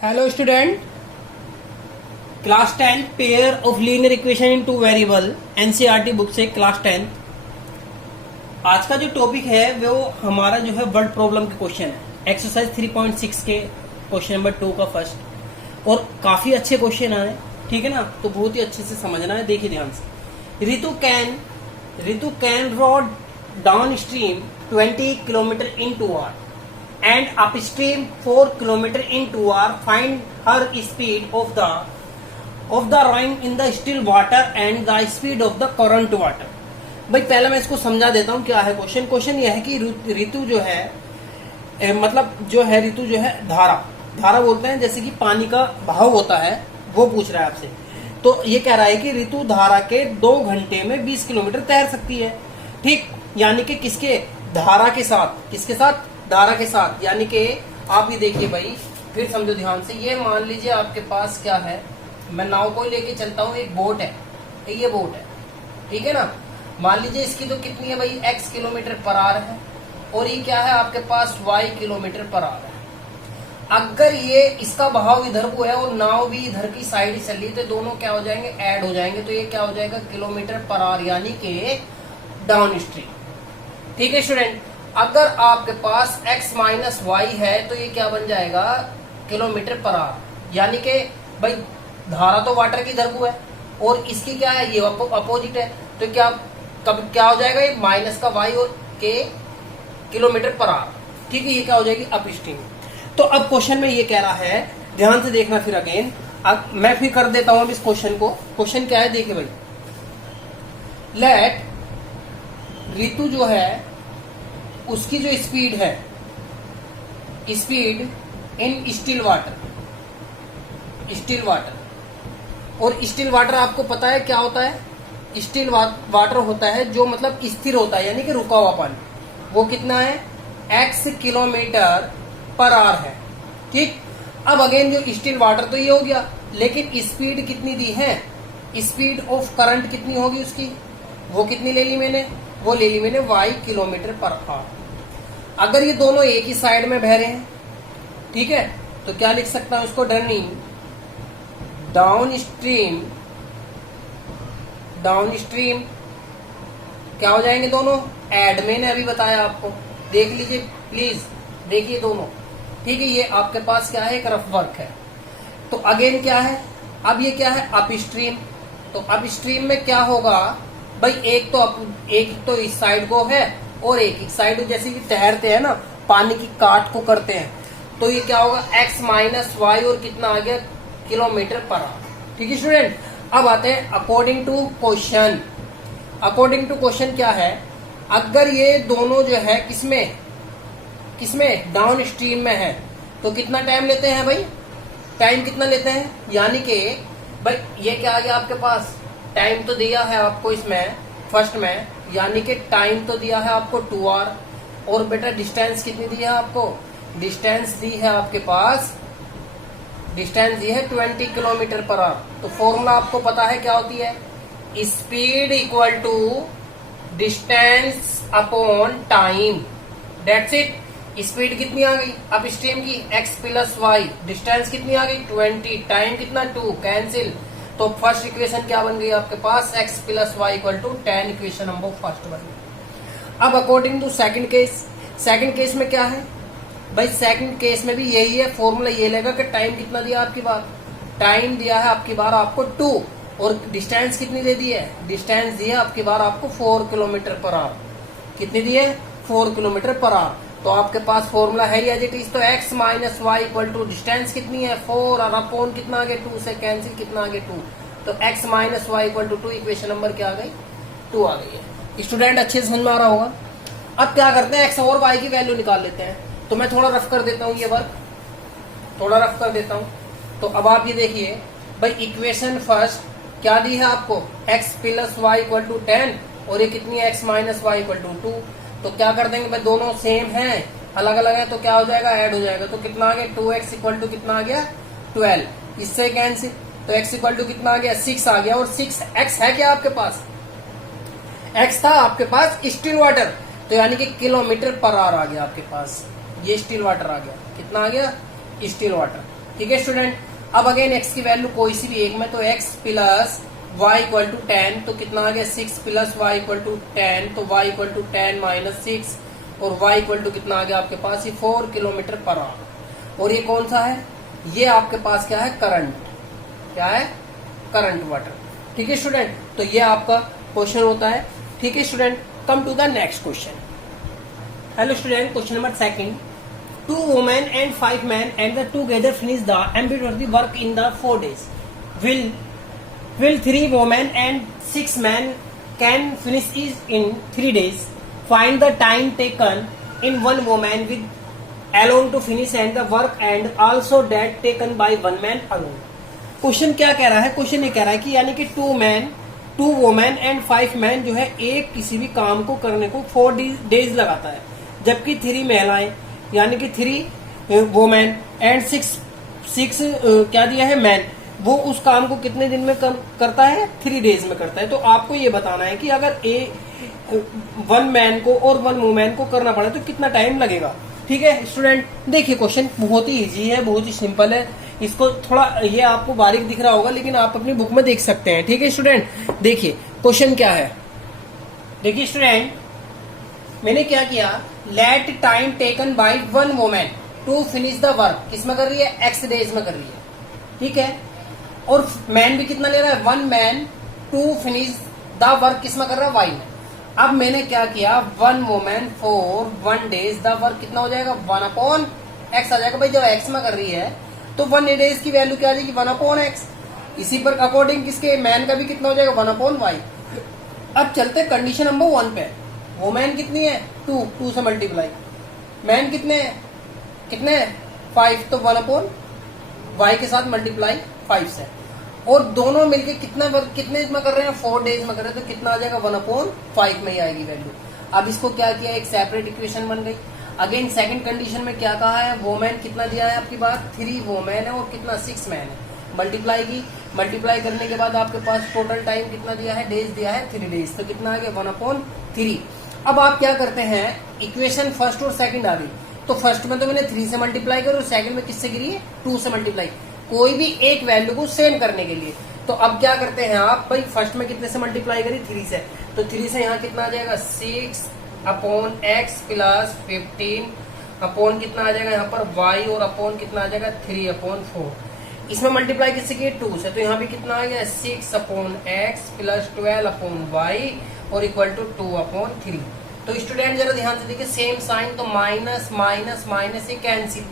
Hello student, class 10 pair of linear equation in two variable NCERT book से class 10। आज का जो topic है वो हमारा जो है वर्ड प्रॉब्लम के क्वेश्चन है। एक्सरसाइज 3.6 के क्वेश्चन नंबर 2 का फर्स्ट, और काफी अच्छे क्वेश्चन आए, ठीक है ना। तो बहुत ही अच्छे से समझना है, देखिए ध्यान से। Ritu can rowed down stream 20 kilometer in 2 hour and upstream 4 kilometer in 2 hours. Find her speed of the rowing in the still water and the speed of the current water. भाई पहले मैं इसको समझा देता हूँ क्या है क्वेश्चन यह है कि ऋतु जो है ऋतु जो है धारा बोलते हैं, जैसे कि पानी का बहाव होता है, वो पूछ रहा है आपसे। तो ये कह रहा है कि ऋतु धारा के 2 घंटे में 20 किलोमीटर तैर सकती है, ठीक। यानी कि किसके साथ धारा के साथ, यानी कि आप ये देखिए भाई, फिर समझो ध्यान से। ये मान लीजिए आपके पास क्या है, मैं नाव को लेके चलता हूँ, एक बोट है, ये बोट है, ठीक है ना। मान लीजिए इसकी तो कितनी है भाई, x किलोमीटर पर आवर है, और ये क्या है आपके पास, y किलोमीटर पर आवर है। अगर ये इसका बहाव इधर को है और नाव भी इधर की साइड चल रही है, तो दोनों क्या हो जाएंगे, ऐड हो जाएंगे। तो ये क्या हो जाएगा, किलोमीटर पर आवर, यानी कि डाउन स्ट्रीम, ठीक है स्टूडेंट। अगर आपके पास x माइनस वाई है, तो ये क्या बन जाएगा, किलोमीटर पर आवर, यानी कि भाई धारा तो वाटर की इधर को है और इसकी क्या है, ये अपोजिट है। तो क्या हो जाएगा, ये माइनस का y और k किलोमीटर पर आवर, ठीक है। ये क्या हो जाएगी, अप स्ट्रीम। तो अब क्वेश्चन में ये कह रहा है, ध्यान से देखना फिर अगेन। अब मैं फिर कर देता हूं अब इस क्वेश्चन को। क्वेश्चन क्या है, देखिए भाई, लेट ऋतु जो है उसकी जो स्पीड है, स्पीड इन स्टिल वाटर, और स्टिल वाटर आपको पता है क्या होता है, स्टिल वाटर होता है जो मतलब स्थिर होता है, यानी कि रुका हुआ पानी। वो कितना है, x किलोमीटर पर आवर है, ठीक। अब अगेन जो स्टिल वाटर तो ये हो गया, लेकिन स्पीड कितनी दी है, स्पीड ऑफ करंट कितनी होगी उसकी, वो कितनी ले ली मैंने, वो ले ली मैंने y किलोमीटर पर आवर। अगर ये दोनों एक ही साइड में बह रहे हैं, ठीक है, तो क्या लिख सकता हूं इसको, रनिंग डाउन स्ट्रीम क्या हो जाएंगे दोनों, ऐड। मैंने अभी बताया आपको, देख लीजिए प्लीज, देखिए दोनों, ठीक है। ये आपके पास क्या है, एक रफ वर्क है। तो अगेन क्या है, अब ये क्या है, अप स्ट्रीम। तो अप स्ट्रीम में क्या होगा भाई, एक तो इस साइड को है और एक साइड, जैसे कि तैरते हैं ना, पानी की काट को करते हैं। तो ये क्या होगा, x माइनस वाई, और कितना आ गया, किलोमीटर पर आवर, ठीक है स्टूडेंट। अब आते हैं अकॉर्डिंग टू क्वेश्चन क्या है, अगर ये दोनों जो है किसमें डाउन स्ट्रीम में है, तो कितना टाइम लेते हैं भाई, टाइम कितना लेते हैं, यानी कि भाई ये क्या आ गया आपके पास, टाइम तो दिया है आपको इसमें फर्स्ट में, यानी कि टाइम तो दिया है आपको 2 आवर, और बेटा डिस्टेंस कितनी दी है आपको, डिस्टेंस दी है आपके पास, डिस्टेंस दी है 20 किलोमीटर पर आवर। तो फॉर्मूला आपको पता है क्या होती है, speed equal to distance upon time, that's it. Speed कितनी आ गई अप स्ट्रीम की, x प्लस वाई, डिस्टेंस कितनी आ गई 20, टाइम कितना 2, कैंसिल। तो फर्स्ट इक्वेशन क्या बन गई आपके पास, x plus y equal to 10, equation number first बन गई। अब अकॉर्डिंग टू सेकंड केस में क्या है भाई, सेकंड केस में भी यही है, फॉर्मूला ये लेगा कि टाइम कितना दिया आपकी बार, टाइम दिया है आपकी बार आपको 2, और डिस्टेंस कितनी दे दी है, डिस्टेंस दी है आपकी बार आपको 4 किलोमीटर पर आवर, कितनी दी है, 4 किलोमीटर पर आवर। तो आपके पास फॉर्मूला है एज इट इज। तो x minus y equal to distance कितनी है 4, और अपॉन कितना आ गया 2 से कैंसिल, कितना आ गया 2। तो x minus y equal to 2, equation number क्या आ गई, 2 आ गई है। स्टूडेंट अच्छे से समझ में आ रहा होगा। अब क्या करते हैं, x और y की वैल्यू निकाल लेते हैं। तो मैं थोड़ा रफ कर देता हूँ, ये वर्क थोड़ा रफ कर देता हूँ। तो अब आप ये देखिए भाई, इक्वेशन फर्स्ट क्या दी है आपको, x plus y equal to 10, और ये कितनी है, x minus y equal to 2। तो क्या कर देंगे भाई, दोनों सेम हैं, अलग अलग है, तो क्या हो जाएगा, ऐड हो जाएगा। तो कितना आ गया, 2x इक्वल टू कितना आ गया 12, इससे कैंसिल। तो x इक्वल टू कितना आ गया, 6 आ गया। और 6x है क्या आपके पास, x था आपके पास स्टिल वाटर, तो यानी कि किलोमीटर पर आवर आ गया आपके पास, ये स्टिल वाटर आ गया, कितना आ गया, स्टिल वाटर, ठीक है स्टूडेंट। अब अगेन x की वैल्यू कोई सी भी एक में, तो x plus y equal to 10, तो कितना आ गया 6 प्लस वाई इक्वल टू 10, तो y इक्वल टू 10 माइनस 6, और y इक्वल टू कितना आ गया आपके पास, ये 4 किलोमीटर पर आवर। और ये कौन सा है, ये आपके पास क्या है, करंट, क्या है, करंट वाटर। ठीक है स्टूडेंट, तो ये आपका क्वेश्चन होता है। ठीक है student, come to the next question. Hello student, question number second, 2 women and 5 men and the together finish the ambulatory work in the 4 days. Will 3 women and 6 men can finish it in 3 days? Find the time taken in 1 woman with alone to finish and the work and also that taken by 1 man alone. Question क्या कह रहा है, question ये कह रहा है कि यानी कि 2 women and 5 men जो है एक किसी भी काम को करने को 4 days लगाता है, जबकि 3 महिलाएं यानी कि 3 वोमेन एंड 6 क्या दिया है, मैन, वो उस काम को कितने दिन में करता है, 3 डेज में करता है। तो आपको ये बताना है कि अगर 1 मैन को और 1 वुमेन को करना पड़े तो कितना टाइम लगेगा। ठीक है स्टूडेंट, देखिए क्वेश्चन बहुत ही इजी है, बहुत ही सिंपल है। इसको थोड़ा ये आपको बारीक दिख रहा होगा, लेकिन आप अपनी बुक में देख सकते हैं। ठीक है स्टूडेंट, देखिए क्वेश्चन क्या है। देखिए स्टूडेंट, मैंने क्या किया, let time taken by 1 women to finish the work, किसमें कर रही है, x डेज में कर रही है। ठीक है, और मैन भी कितना ले रहा है, 1 man to finish the work, किसमें कर रहा है, y में। अब मैंने क्या किया, 1 women for 1 days, the work कितना हो जाएगा, 1/x आ जाएगा। भाई जब x में कर रही है तो 1 डेज की वैल्यू क्या आ जाएगी, 1/x। इसी पर अकॉर्डिंग किसके, मैन का भी कितना हो जाएगा, 1/y। अब चलते कंडीशन नंबर 1 पे। वोमेन कितनी है, 2 से मल्टीप्लाई, मैन कितने 5, तो 1/y के साथ मल्टीप्लाई 5 से, और दोनों मिलके कितना वर्क कितने में कर रहे हैं, 4 डेज में कर रहे हैं, तो कितना आ जाएगा, 1/5 में ही आएगी वैल्यू। अब इसको क्या किया, एक सेपरेट इक्वेशन बन गई। अगेन सेकंड कंडीशन में क्या कहा है, वोमेन कितना दिया है आपकी बात, 3 वोमेन है और कितना 6 मैन है, मल्टीप्लाई की। मल्टीप्लाई करने के बाद आपके पास टोटल टाइम कितना दिया है, डेज दिया है 3 डेज, तो कितना आ गया, 1/3। अब आप क्या करते हैं, इक्वेशन फर्स्ट और सेकंड आ गई, तो फर्स्ट में तो मैंने 3 से मल्टीप्लाई करी और सेकंड में किससे गिरी है, 2 से मल्टीप्लाई, कोई भी एक वैल्यू को सेम करने के लिए। तो अब क्या करते हैं आप, भाई फर्स्ट में कितने से मल्टीप्लाई करी, 3 से, तो 3 से यहाँ कितना आ जाएगा, 6/x प्लस 15 अपॉन कितना आ जाएगा यहाँ पर y, और अपॉन कितना आ जाएगा 3/4। इसमें मल्टीप्लाई किससे किए, 2 से, तो यहाँ भी कितना आ गया, 6/x प्लस 12/y और इक्वल टू 2/3। तो स्टूडेंट जरा ध्यान से देखिए, सेम साइन, तो माइनस माइनस माइनस ये कैंसिल।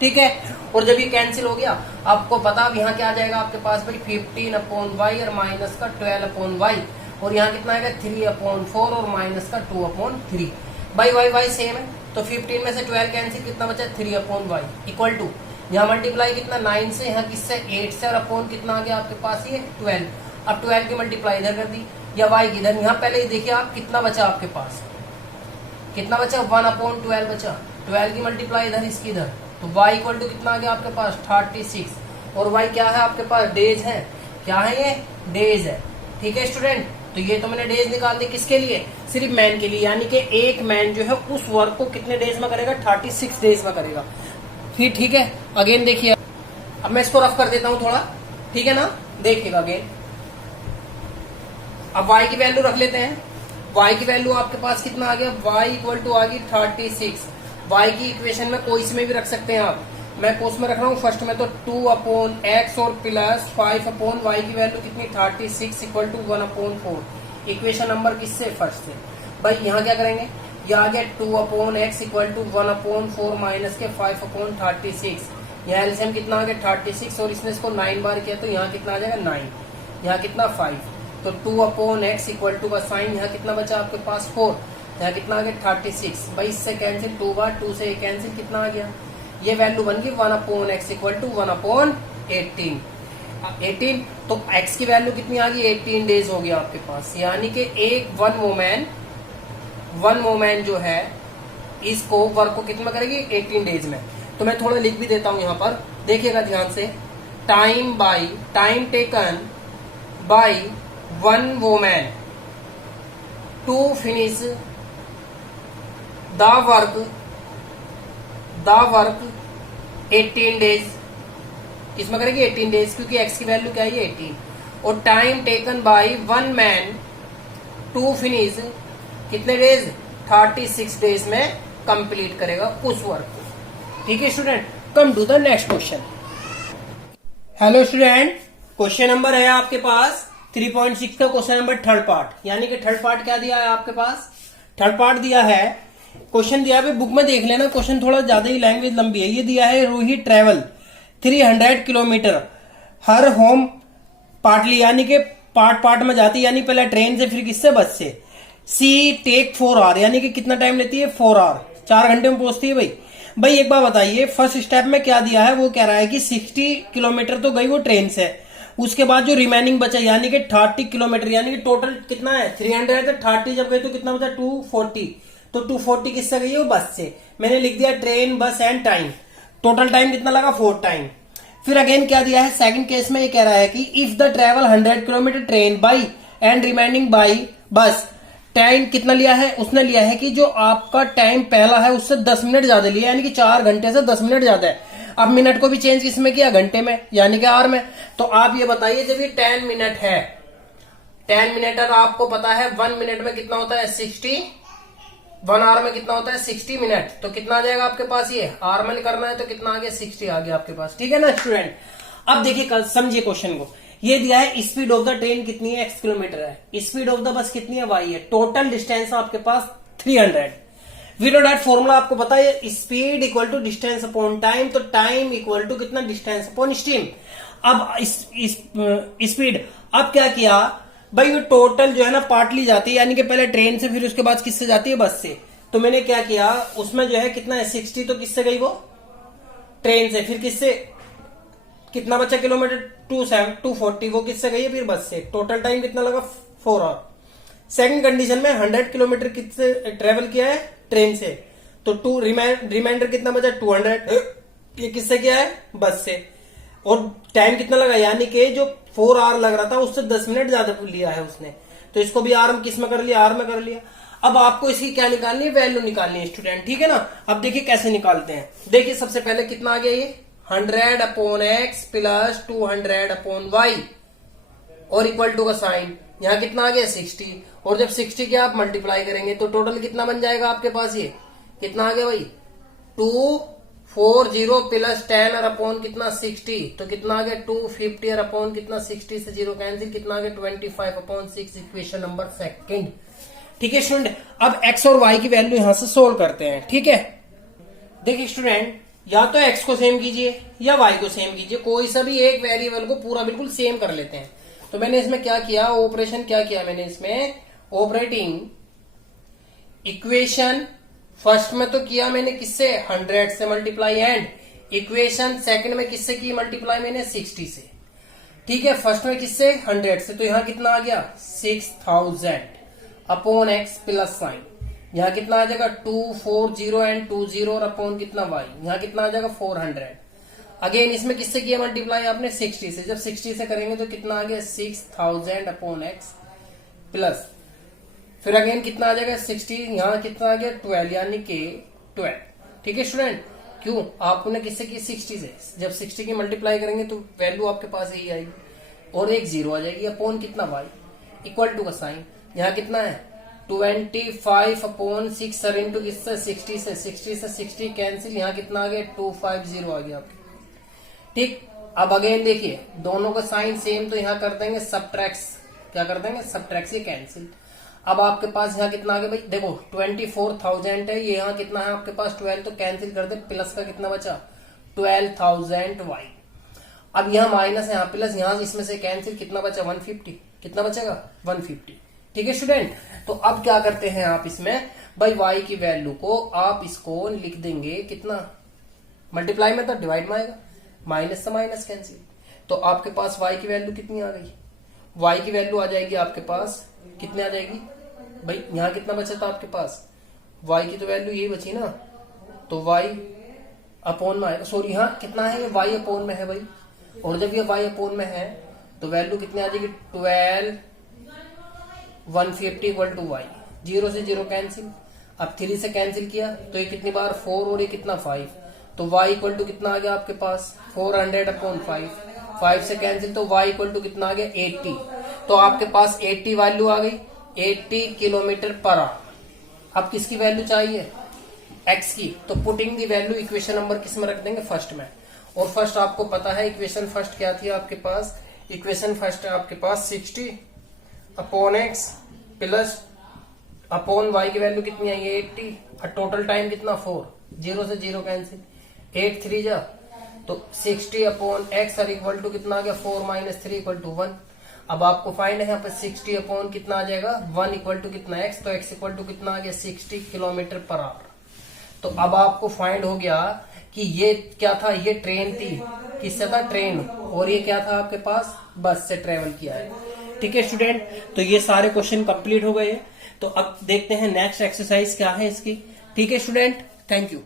ठीक है, और जब ये कैंसिल हो गया, आपको पता अब यहाँ क्या आ जाएगा आपके पास, भाई 15/y और माइनस का 12/y, और यहाँ कितना आएगा 3/4 और माइनस का 2/3। भाई y सेम है, तो 15 में से 12 कैंसिल, कितना बचा 3/y इक्वल टू, यहाँ मल्टीप्लाई कितना 9 से, यहाँ किससे 8 से, और अपॉन कितना आ गया आपके पास ये 12। अब 12 की मल्टीप्लाई इधर कर दी, या y की इधर, यहाँ पहले देखिए आप कितना बचा आपके पास, कितना बचा 1/12 बचा, 12 की मल्टीप्लाई इधर इसकी इधर, तो y इक्वल टू कितना आ गया आपके पास 36, और y क्या है आपके पास, डेज है, क्या है ये, डेज है। ठीक है स्टूडेंट, तो ये तो मैंने डेज निकाल दी, किसके लिए, सिर्फ मैन के लिए, यानी कि एक मैन जो है उस वर्क को कितने डेज में करेगा, 36 डेज में करेगा। फिर ठीक है, अगेन देखिए, अब मैं इसको रफ कर देता हूं थोड़ा, ठीक है ना, देखिएगा अगेन। अब y की वैल्यू रख लेते हैं, y की वैल्यू आपके पास कितना आ गया, y इक्वल टू आ गई 36। y की इक्वेशन में कोई इसमें भी रख सकते हैं आप, मैं कोस में रख रहा हूँ फर्स्ट में, तो 2/x और प्लस 5/y की वैल्यू कितनी 36 इक्वल टू 1/4। इक्वेशन नंबर किससे, फर्स्ट से। भाई यहाँ क्या करेंगे, ये आ गया 2/x इक्वल टू 1/4 माइनस के 5/36। यहाँ एलसीएम कितना आ गया 36, और इसने इसको 9 बार किया, तो यहाँ कितना आ जाएगा 9, यहाँ कितना 5, तो 2/x इक्वल टू का साइन यहाँ कितना बचा आपके पास 4, यहाँ कितना आ गया 36। भाई इससे कैंसिल, 2 बार 2 से कैंसिल, कितना आ गया, ये वैल्यू बन गई 1/x इक्वल टू 1/18। 18, तो x की वैल्यू कितनी आ गई 18 डेज हो गया आपके पास, यानी कि एक वन वोमेन जो है इसको वर्क को कितना करेगी 18 डेज में। तो मैं थोड़ा लिख भी देता हूं यहाँ पर, देखिएगा ध्यान से, time taken by 1 women to finish the work 18 days इसमें करेगी 18 डेज, क्योंकि एक्स की वैल्यू क्या है 18। और time taken by one man to finish कितने डेज, 36 डेज में कंप्लीट करेगा उस वर्क को। ठीक है student, come to the next question. Hello student, question number है आपके पास 3.6 का क्वेश्चन नंबर थर्ड पार्ट, यानी कि थर्ड पार्ट क्या दिया है आपके पास, थर्ड पार्ट दिया है। क्वेश्चन दिया है, बुक में देख लेना, क्वेश्चन थोड़ा ज्यादा ही लैंग्वेज लंबी है। ये दिया है रोहित ट्रेवल 300 किलोमीटर हर होम पार्टली, यानी कि पार्ट पार्ट में जाती है, यानी पहले ट्रेन से फिर किससे, बस से। सी टेक 4 आवर, यानी कि कितना टाइम लेती है 4 आवर, 4 घंटे में पहुंचती है भाई एक बार बताइए फर्स्ट स्टेप में क्या दिया है, वो कह रहा है कि 60 किलोमीटर तो गई वो ट्रेन से, उसके बाद जो रिमेनिंग बचा यानी कि 30 किलोमीटर, यानी कि टोटल कितना है 300 है, तो 30 जब गए तो कितना बचा 240, तो 240 किससे गई है, वो बस से। मैंने लिख दिया train bus and time, total time कितना लगा 4 टाइम। फिर अगेन क्या दिया है सेकंड केस में, ये कह रहा है कि if the travel 100 kilometre train by and remaining by bus, time कितना लिया है, उसने लिया है कि जो आपका टाइम पहला है उससे 10 मिनट ज्यादा लिया, यानी कि 4 घंटे से 10 मिनट ज्यादा है। अब मिनट को भी चेंज किसमें किया, घंटे में, यानी कि आवर में। तो आप ये बताइए जब ये 10 मिनट है, 10 मिनट है, तो आपको पता है 1 मिनट में कितना होता है 60, 1 आवर में कितना होता है 60 मिनट, तो कितना आ जाएगा आपके पास, ये आवर में करना है तो कितना आ गया 60 आ गया आपके पास। ठीक है ना स्टूडेंट, अब देखिए समझिए क्वेश्चन को। ये दिया है स्पीड ऑफ द ट्रेन कितनी है, x किलोमीटर है, स्पीड ऑफ द बस कितनी है, y है, टोटल डिस्टेंस आपके पास 300। वी नो दैट फॉर्मूला आपको पता है, speed equal to distance upon time, तो टाइम इक्वल टू कितना, डिस्टेंस अपॉन स्टीम। अब स्पीड, अब क्या किया भाई, वो टोटल जो है ना पार्ट ली जाती है, यानी कि पहले ट्रेन से फिर उसके बाद किससे जाती है, बस से। तो मैंने क्या किया, उसमें जो है कितना है 60, तो किससे गई वो ट्रेन से, फिर किससे कितना बचा किलोमीटर 240, वो किससे गई है फिर बस से। टोटल टाइम कितना लगा 4 आवर। सेकंड कंडीशन में 100 किलोमीटर किससे ट्रेवल किया है, ट्रेन से, तो रिमाइंडर कितना बचा 200, ये किससे किया है, बस से। और टाइम कितना लगा, यानी कि जो 4 आवर लग रहा था उससे 10 मिनट ज्यादा लिया है उसने, तो इसको भी आर में किस में कर लिया, आर में कर लिया। अब आपको इसकी क्या निकालनी है, वैल्यू निकालनी है स्टूडेंट। ठीक है ना, अब देखिए कैसे निकालते हैं। देखिए सबसे पहले कितना आ गया, ये 100 upon x plus 200 upon y और इक्वल टू का साइन, यहाँ कितना आ गया 60, और जब 60 के आप मल्टीप्लाई करेंगे तो टोटल कितना बन जाएगा आपके पास, ये कितना आ गया भाई 240 प्लस 10 और अपॉन कितना 60, तो कितना आ गया 250 और अपॉन कितना 60 से 0 कैंसिल, कितना आ गया 25 अपॉन 6, इक्वेशन नंबर सेकंड। ठीक है स्टूडेंट, अब x और y की वैल्यू यहां से सोल्व करते हैं। ठीक है, देखिए स्टूडेंट, या तो x को सेम कीजिए या y को सेम कीजिए, कोई सा भी एक वेरिएबल को पूरा बिल्कुल सेम कर लेते हैं। तो मैंने इसमें क्या किया, ऑपरेशन क्या किया मैंने इसमें, ऑपरेटिंग इक्वेशन फर्स्ट में तो किया मैंने किससे 100 से मल्टीप्लाई, एंड इक्वेशन सेकंड में किससे की मल्टीप्लाई मैंने 60 से। ठीक है, फर्स्ट में किससे 100 से, तो यहां कितना आ गया 6000 अपॉन एक्स प्लस साइन, यहाँ कितना आ जाएगा 240 एंड 20 और अपॉन कितना y, यहाँ कितना आ जाएगा 400। अगेन इसमें किससे किया मल्टीप्लाई आपने 60 से, जब 60 से करेंगे तो कितना आ गया 6000 अपॉन एक्स प्लस, फिर अगेन कितना आ जाएगा 60, यहाँ कितना आ गया 12, यानी कि 12। ठीक है स्टूडेंट, क्यों आपने किससे की 60 से, जब 60 की मल्टीप्लाई करेंगे तो वैल्यू आपके पास यही आएगी, और एक 0 आ जाएगी अपॉन कितना y इक्वल टू का साइन, यहाँ कितना है 25 अपॉन 6 सर इंटू किससे 60 से, 60 कैंसिल, यहाँ कितना आ गया 250 आ गया आपके। ठीक, अब अगेन देखिए दोनों का साइन सेम, तो यहाँ कर देंगे सब्ट्रैक्स, क्या कर देंगे सब्ट्रैक्स, ये कैंसिल। अब आपके पास यहाँ कितना आ गया भाई, देखो 24,000 है, ये यहाँ कितना है आपके पास 12, तो कैंसिल कर दे, प्लस का कितना बचा 12,000 वाई। अब यहाँ माइनस है, यहाँ प्लस, यहाँ इसमें से कैंसिल, कितना बचा 150, कितना बचेगा 150। ठीक है स्टूडेंट, तो अब क्या करते हैं आप इसमें भाई y की वैल्यू को आप इसको लिख देंगे कितना, मल्टीप्लाई में तो डिवाइड में आएगा, माइनस से माइनस कैंसिल, तो आपके पास y की वैल्यू कितनी आ गई, y की वैल्यू आ जाएगी आपके पास कितनी आ जाएगी भाई, यहाँ कितना बचा था आपके पास, y की तो वैल्यू यही बची ना, तो y अपॉन में आएगा, सॉरी यहाँ कितना है, ये y अपॉन में है भाई, और जब ये y अपॉन में है तो वैल्यू कितनी आ जाएगी 12 150 इक्वल टू वाई, 0 से 0 कैंसिल, अब 3 से कैंसिल किया तो ये कितनी बार 4 और ये कितना 5, तो y इक्वल टू कितना आ गया आपके पास 400/5, 5 से कैंसिल, तो y इक्वल टू कितना आ गया 80। तो आपके पास 80 वैल्यू आ गई, 80 किलोमीटर पर आवर। अब किसकी वैल्यू चाहिए, x की, तो पुटिंग दी वैल्यू इक्वेशन नंबर किस में रख देंगे, फर्स्ट में। और फर्स्ट आपको पता है इक्वेशन फर्स्ट क्या थी आपके पास, इक्वेशन फर्स्ट है आपके पास 60/x प्लस अपॉन y की वैल्यू कितनी आई है 80, और टोटल टाइम कितना 4, 0 से 0 कैंसिल, 8 3 जा, तो 60/x और इक्वल टू कितना आ गया 4 - 3 = 1। अब आपको फाइंड है यहाँ पे 60 अपॉन कितना आ जाएगा 1 इक्वल टू कितना x, तो x इक्वल टू कितना आ गया 60 किलोमीटर पर आवर। तो अब आपको फाइंड हो गया कि ये क्या था, ये ट्रेन थी, किससे था, ट्रेन, और ये क्या था आपके पास, बस से ट्रेवल किया है। ठीक है स्टूडेंट, तो ये सारे क्वेश्चन कंप्लीट हो गए। तो अब देखते हैं नेक्स्ट एक्सरसाइज क्या है इसकी। ठीक है स्टूडेंट, थैंक यू।